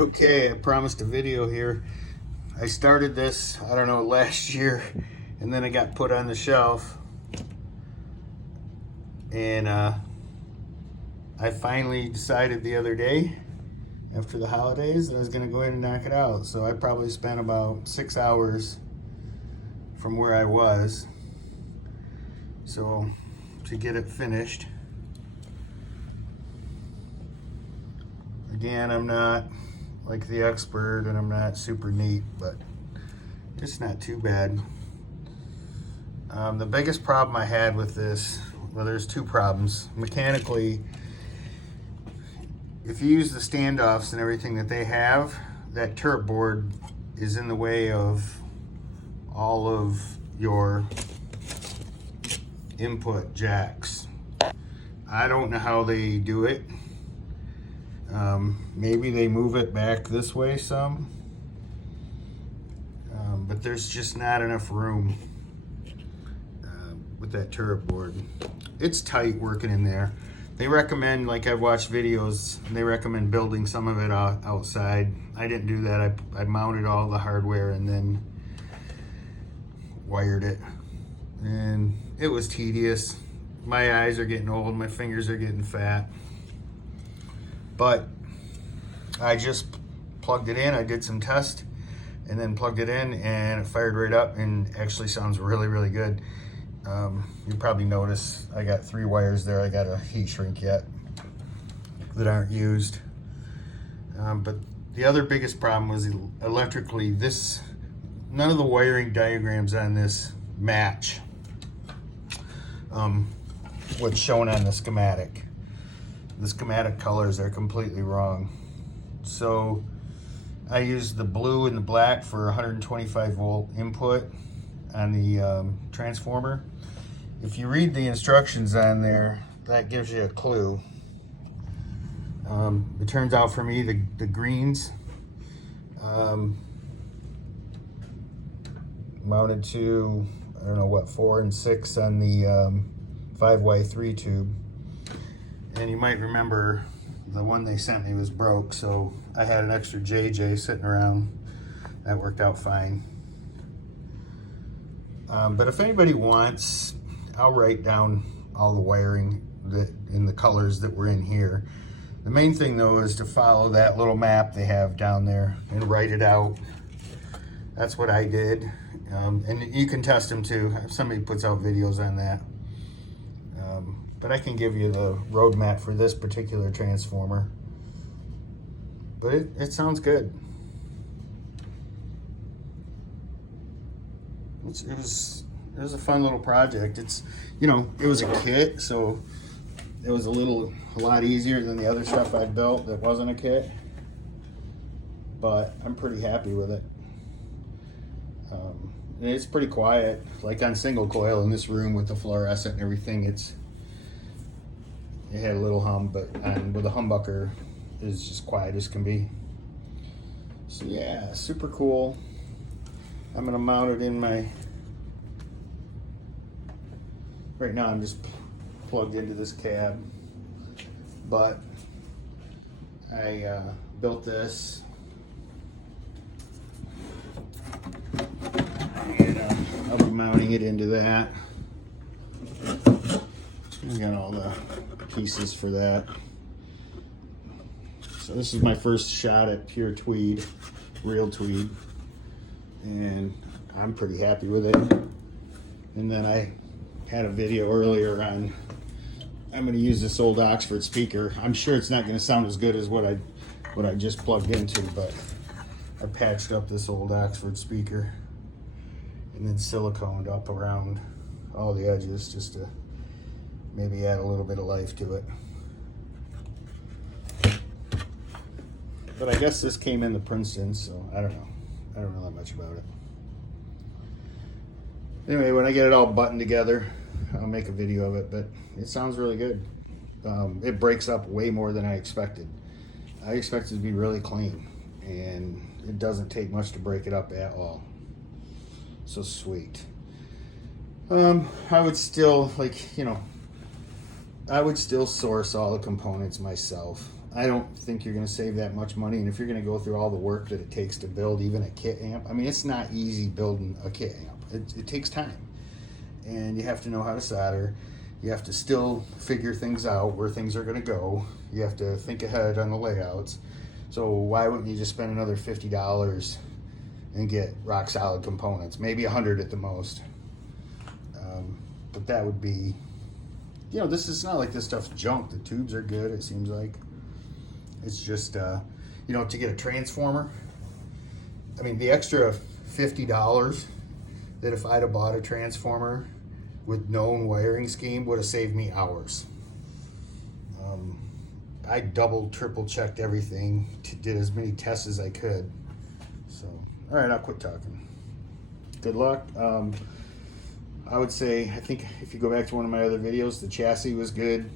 Okay, I promised a video here. I started this, I don't know, last year, and then it got put on the shelf. And I finally decided the other day, after the holidays, that I was gonna go in and knock it out. So I probably spent about 6 hours from where I was. So to get it finished. Again, I'm not like the expert and I'm not super neat, but it's not too bad. The biggest problem I had with this, well, there's two problems. Mechanically, if you use the standoffs and everything that they have, that turret board is in the way of all of your input jacks. I don't know how they do it. Maybe they move it back this way some, but there's just not enough room with that turret board. It's tight working in there. They recommend, like I've watched videos, they recommend building some of it outside. I didn't do that. I mounted all the hardware and then wired it, and it was tedious. My eyes are getting old, my fingers are getting fat. But I just plugged it in, I did some tests, and then plugged it in, and it fired right up and actually sounds really, really good. You probably noticed I got 3 wires there. I got a heat shrink yet that aren't used. But the other biggest problem was electrically, none of the wiring diagrams on this match what's shown on the schematic. The schematic colors are completely wrong. So I used the blue and the black for 125 volt input on the transformer. If you read the instructions on there, that gives you a clue. It turns out for me, the greens mounted to, I don't know what, 4 and 6 on the 5Y3 tube. And you might remember the one they sent me was broke, so I had an extra JJ sitting around. That worked out fine. But if anybody wants, I'll write down all the wiring in the colors that were in here. The main thing though is to follow that little map they have down there and write it out. That's what I did. And you can test them too. If somebody puts out videos on that. But I can give you the roadmap for this particular transformer. But it sounds good. It was a fun little project. It's, you know, it was a kit, so it was a lot easier than the other stuff I built that wasn't a kit. But I'm pretty happy with it. And it's pretty quiet, like on single coil in this room with the fluorescent and everything. It had a little hum, but with a humbucker, it's just quiet as can be. So yeah, super cool. I'm gonna mount it in my, right now I'm just plugged into this cab, but I built this. And I'll be mounting it into that. I got all the pieces for that. So this is my first shot at pure tweed, real tweed, and I'm pretty happy with it. And then I had a video earlier on, I'm going to use this old Oxford speaker. I'm sure it's not going to sound as good as what I just plugged into, but I patched up this old Oxford speaker and then siliconed up around all the edges just to maybe add a little bit of life to it. But I guess this came in the Princeton, so I don't know. I don't know that much about it. Anyway, when I get it all buttoned together, I'll make a video of it, but it sounds really good. It breaks up way more than I expected. I expected it to be really clean, and it doesn't take much to break it up at all. So sweet. I would still, like, you know, I would still source all the components myself. I don't think you're going to save that much money. And if you're going to go through all the work that it takes to build even a kit amp, I mean, it's not easy building a kit amp. It takes time. And you have to know how to solder. You have to still figure things out, where things are going to go. You have to think ahead on the layouts. So why wouldn't you just spend another $50 and get rock solid components? Maybe $100 at the most. But that would be, you know, this is not like this stuff's junk. The tubes are good, it seems like. It's just, you know, to get a transformer, I mean, the extra $50 that if I'd have bought a transformer with known wiring scheme would have saved me hours. I double, triple checked everything, did as many tests as I could. So, all right, I'll quit talking. Good luck. I would say, I think if you go back to one of my other videos, the chassis was good.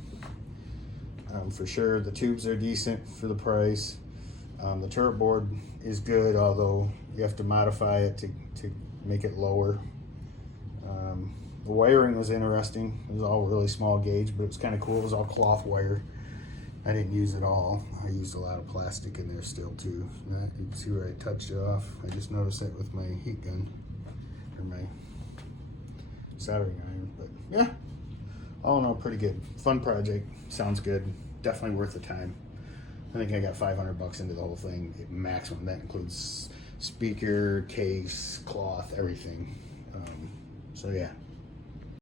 For sure, the tubes are decent for the price. The turret board is good, although you have to modify it to make it lower. The wiring was interesting. It was all really small gauge, but it was kind of cool. It was all cloth wire. I didn't use it all. I used a lot of plastic in there still too. You can see where I touched it off. I just noticed it with my heat gun, or my soldering iron. But yeah, all in all, pretty good. Fun project. Sounds good. Definitely worth the time. I think I got 500 bucks into the whole thing. Maximum. That includes speaker, case, cloth, everything. So yeah.